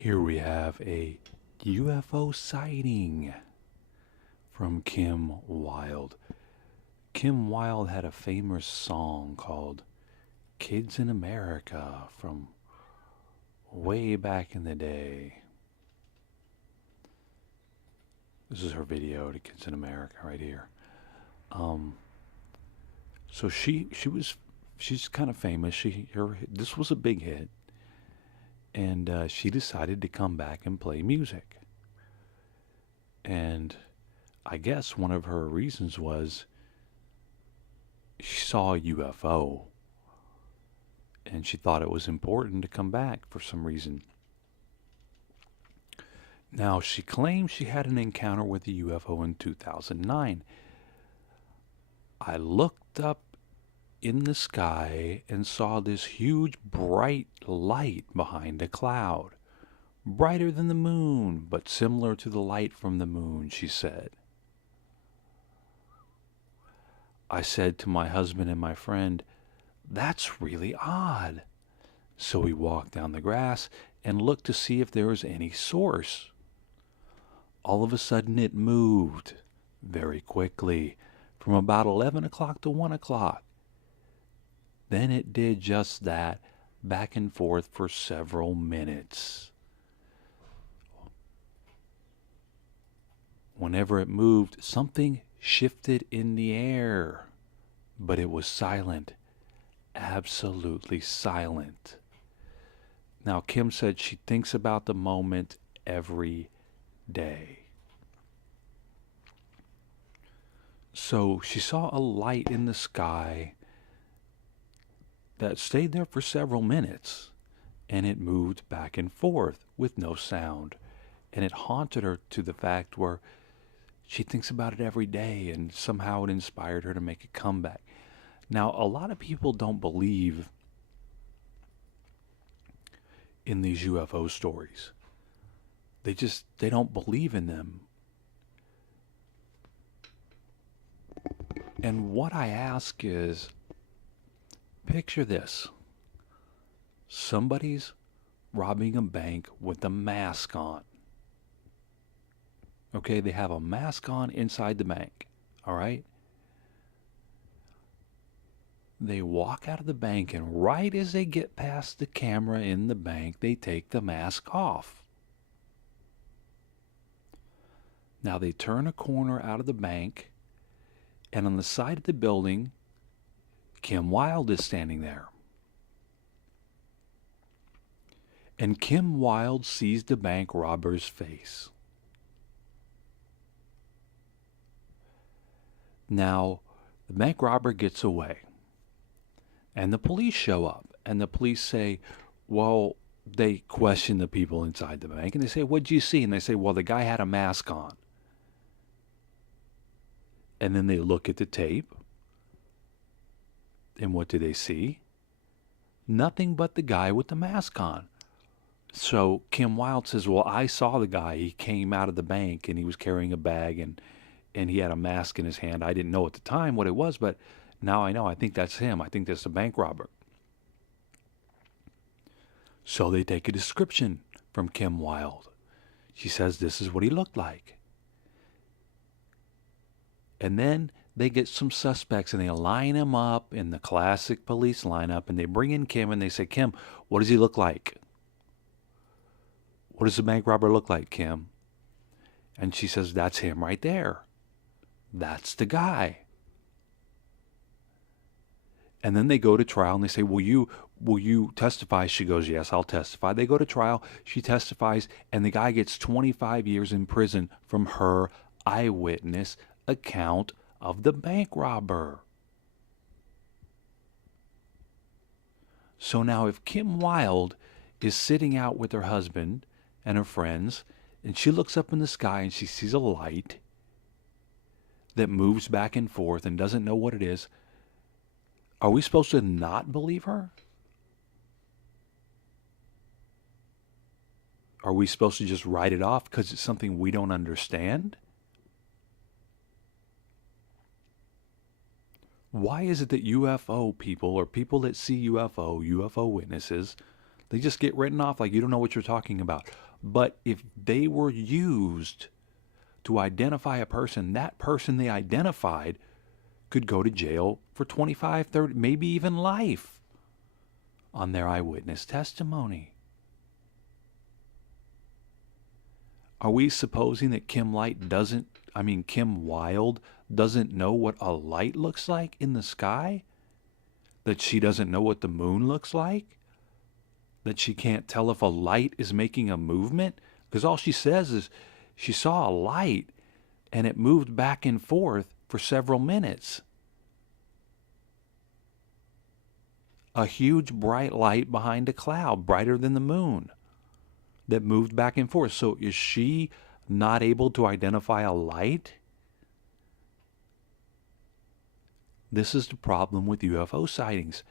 Here we have a UFO sighting from Kim Wilde. Kim Wilde had a famous song called Kids in America from way back in the day. This is her video to Kids in America right here. Um, so she's kind of famous. This was a big hit, and she decided to come back and play music. And I guess one of her reasons was she saw a UFO, and she thought it was important to come back for some reason. Now, she claims she had an encounter with a UFO in 2009. I looked up in the sky and saw this huge bright light behind a cloud. Brighter than the moon, but similar to the light from the moon, she said. I said to my husband and my friend, "That's really odd." So we walked down the grass and looked to see if there was any source. All of a sudden it moved very quickly from about 11 o'clock to 1 o'clock. Then it did just that, back and forth for several minutes. Whenever it moved, something shifted in the air, but it was silent, absolutely silent. Now, Kim said she thinks about the moment every day. So she saw a light in the sky that stayed there for several minutes, and it moved back and forth with no sound. And it haunted her to the fact where she thinks about it every day, and somehow it inspired her to make a comeback. Now, a lot of people don't believe in these UFO stories. They don't believe in them. And what I ask is, picture this. Somebody's robbing a bank with a mask on. Okay, they have a mask on inside the bank. All right? They walk out of the bank, and right as they get past the camera in the bank, they take the mask off. Now they turn a corner out of the bank, and on the side of the building, Kim Wilde is standing there. And Kim Wilde sees the bank robber's face. Now, the bank robber gets away, and the police show up, and the police say, well, they question the people inside the bank, and they say, "What'd you see?" And they say, "Well, the guy had a mask on." And then they look at the tape, and what do they see? Nothing but the guy with the mask on. So Kim Wilde says, "Well, I saw the guy. He came out of the bank, and he was carrying a bag, and he had a mask in his hand. I didn't know at the time what it was, but now I know. I think that's him. I think that's the bank robber." So they take a description from Kim Wilde. She says this is what he looked like. And then they get some suspects, and they line him up in the classic police lineup, and they bring in Kim, and they say, "Kim, what does he look like? What does the bank robber look like, Kim?" And she says, "That's him right there. That's the guy." And then they go to trial, and they say, will you testify?" She goes, "Yes, I'll testify." They go to trial. She testifies, and the guy gets 25 years in prison from her eyewitness account of the bank robber. So now if Kim Wilde is sitting out with her husband and her friends, and she looks up in the sky and she sees a light that moves back and forth and doesn't know what it is, are we supposed to not believe her? Are we supposed to just write it off because it's something we don't understand? Why is it that UFO people, or people that see UFO witnesses, they just get written off like you don't know what you're talking about? But if they were used to identify a person, that person they identified could go to jail for 25, 30, maybe even life on their eyewitness testimony. Are we supposing that Kim Wilde doesn't know what a light looks like in the sky? That she doesn't know what the moon looks like? That she can't tell if a light is making a movement? Because all she says is she saw a light and it moved back and forth for several minutes. A huge bright light behind a cloud, brighter than the moon, that moved back and forth. So is she not able to identify a light? This is the problem with UFO sightings.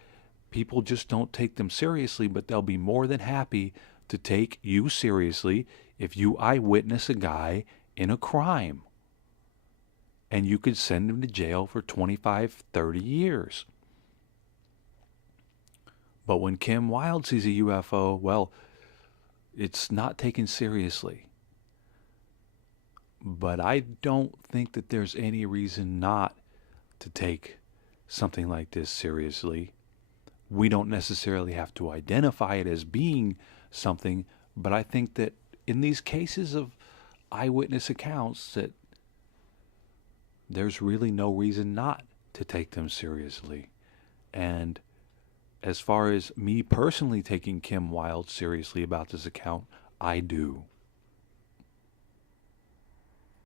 People just don't take them seriously, but they'll be more than happy to take you seriously if you eyewitness a guy in a crime. And you could send him to jail for 25, 30 years. But when Kim Wilde sees a UFO, well, it's not taken seriously. But I don't think that there's any reason not to take something like this seriously. We don't necessarily have to identify it as being something, but I think that in these cases of eyewitness accounts, that there's really no reason not to take them seriously. And as far as me personally taking Kim Wilde seriously about this account, I do.